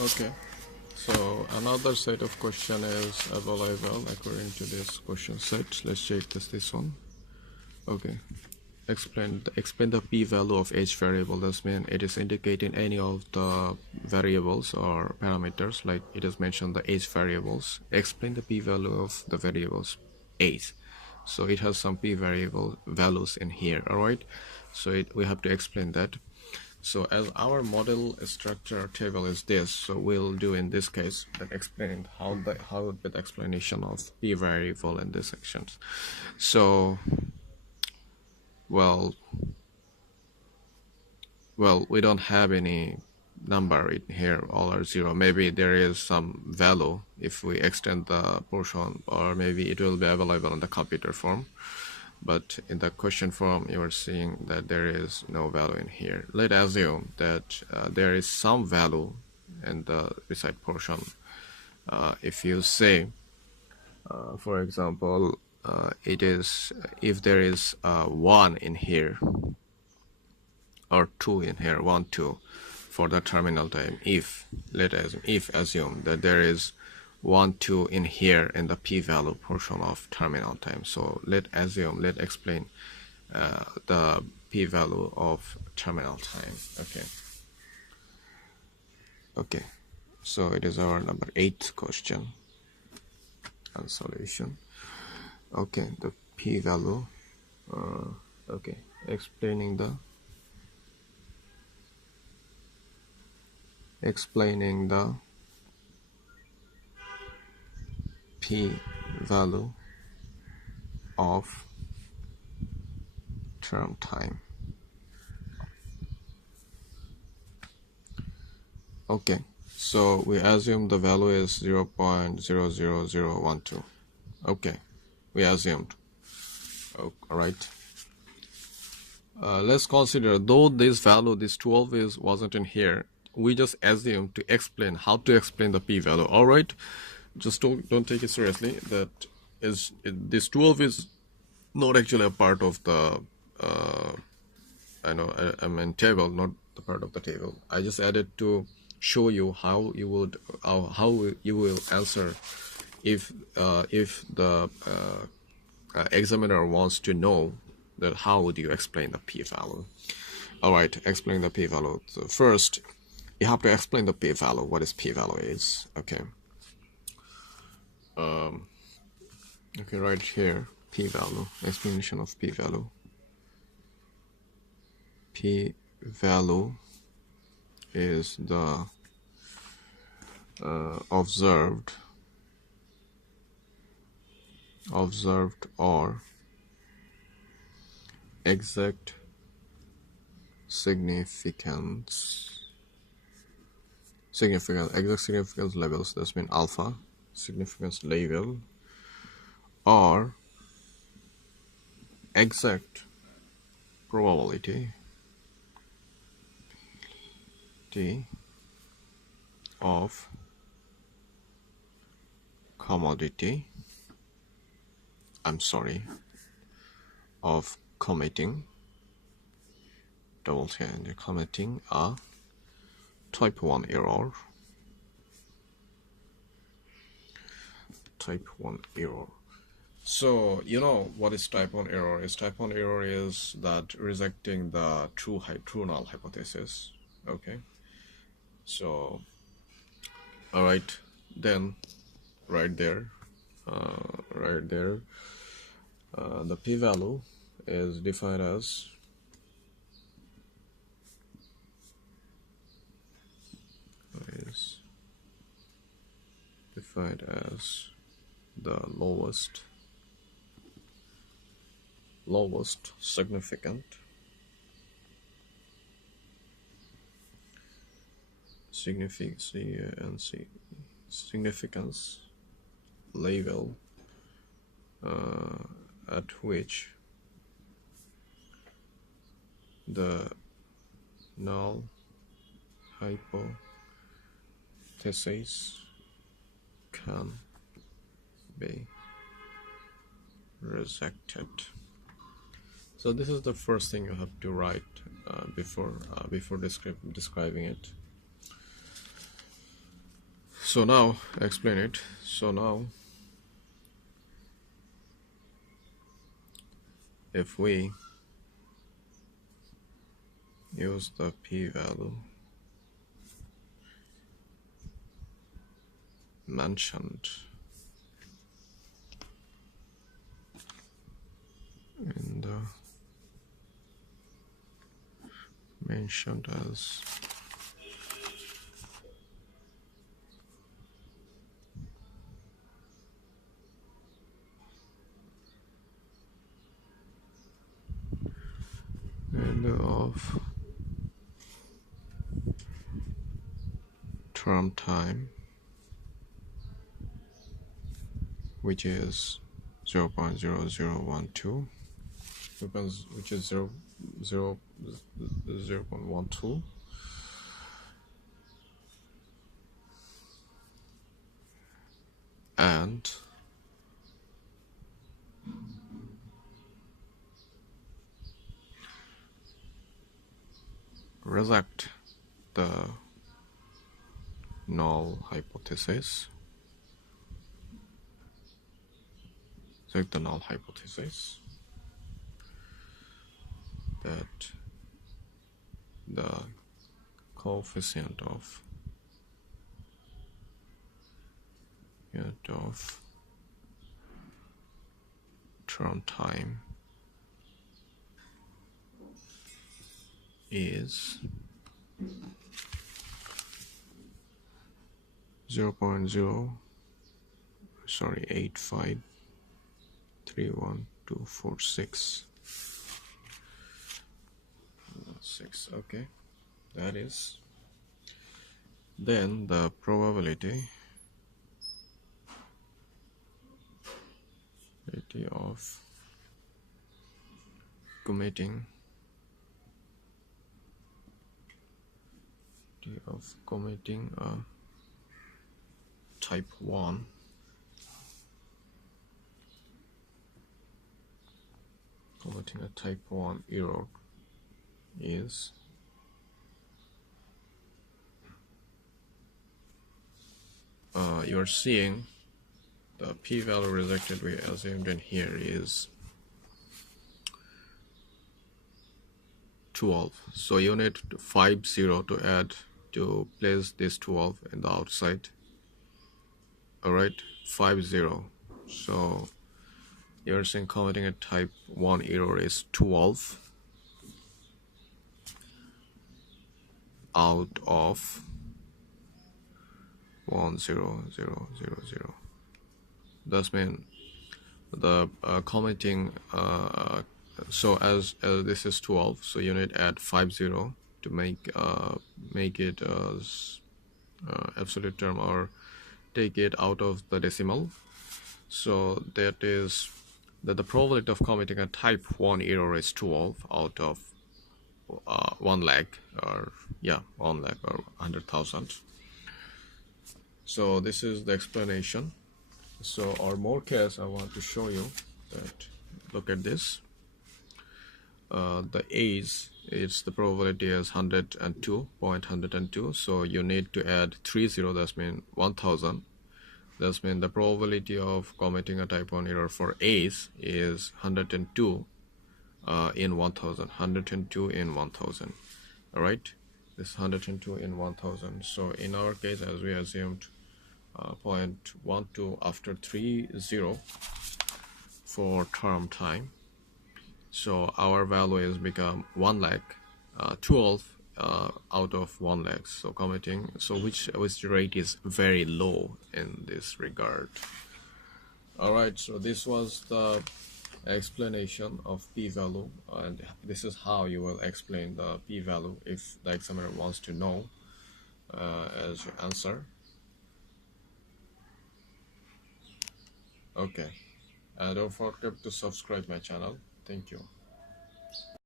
Okay, so another set of question is available according to this question set. Let's check this one. Okay, explain the p-value of each variable. This means it is indicating any of the variables or parameters, like it is mentioned the age variables. Explain the p-value of the variables age. So it has some p-variable values in here. All right, so we have to explain that. So as our model structure table is this, so we'll do in this case that explain how would be the explanation of p variable in these sections. So well, we don't have any number in here, all are zero. Maybe there is some value if we extend the portion, or maybe it will be available in the computer form. But in the question form, you are seeing that there is no value in here. Let's assume that there is some value in the beside portion. If you say, for example, it is if there is 1 in here or 2 in here, 1, 2 for the terminal time. If assume that there is 1, 2 in here in the p-value portion of terminal time. So let's explain the p-value of terminal time. Okay, so it is our number 8 question and solution. Okay, the p-value. Okay, explaining the p-value of term time. Okay, so we assume the value is 0.00012. Okay, we assumed. Oh, all right. Let's consider, though this value, this 12 wasn't in here, we just assume to explain how to explain the p-value. All right, just don't take it seriously. This 12 is not actually a part of the I mean table, not the part of the table. I just added to show you how you will answer if the examiner wants to know that how would you explain the p-value. All right, explain the p-value. So first you have to explain the p-value, what is p-value is. Okay, okay, right here, p-value, explanation of p-value. P-value is the observed or exact significance levels. That's mean alpha significance level or exact probability of commodity of committing a type 1 error. So you know what is type 1 error is? Type 1 error is that rejecting the true null hypothesis. Okay, so all right, then right there the p-value is defined as the lowest significance level at which the null hypothesis can be rejected. So this is the first thing you have to write before describing it. So now explain it. So now if we use the p-value mentioned in the mentioned as value of term time, which is 0.0012, which is 0.12, and reject the null hypothesis. Take the null hypothesis that the coefficient of unit of term time is 0.8531246. Okay, that is. Then the probability of committing a type 1 error is you're seeing the p-value rejected we assumed in here is 12. So you need 50 to add to place this 12 in the outside. Alright, 50. So you're saying committing a type 1 error is 12 out of 10000. Thus mean the committing so as this is 12, so you need add 50 to make it as absolute term or take it out of the decimal. So that is that the probability of committing a type 1 error is 12 out of 1 lakh or 100,000. So this is the explanation. So our more case I want to show you that look at this. The A's, it's the probability is 102.102, so you need to add 30, that's mean 1000. That's mean the probability of committing a type 1 error for A's is 102 in 1000. 102 in 1000. Alright, this is 102 in 1000. So in our case, as we assumed 0.12 after 30 for term time, so our value is become 1 lakh 12 out of 1 lakh. So committing, so which rate is very low in this regard. Alright, so this was the explanation of p-value, and this is how you will explain the p-value if the examiner wants to know as your answer. Okay, and don't forget to subscribe my channel. Thank you.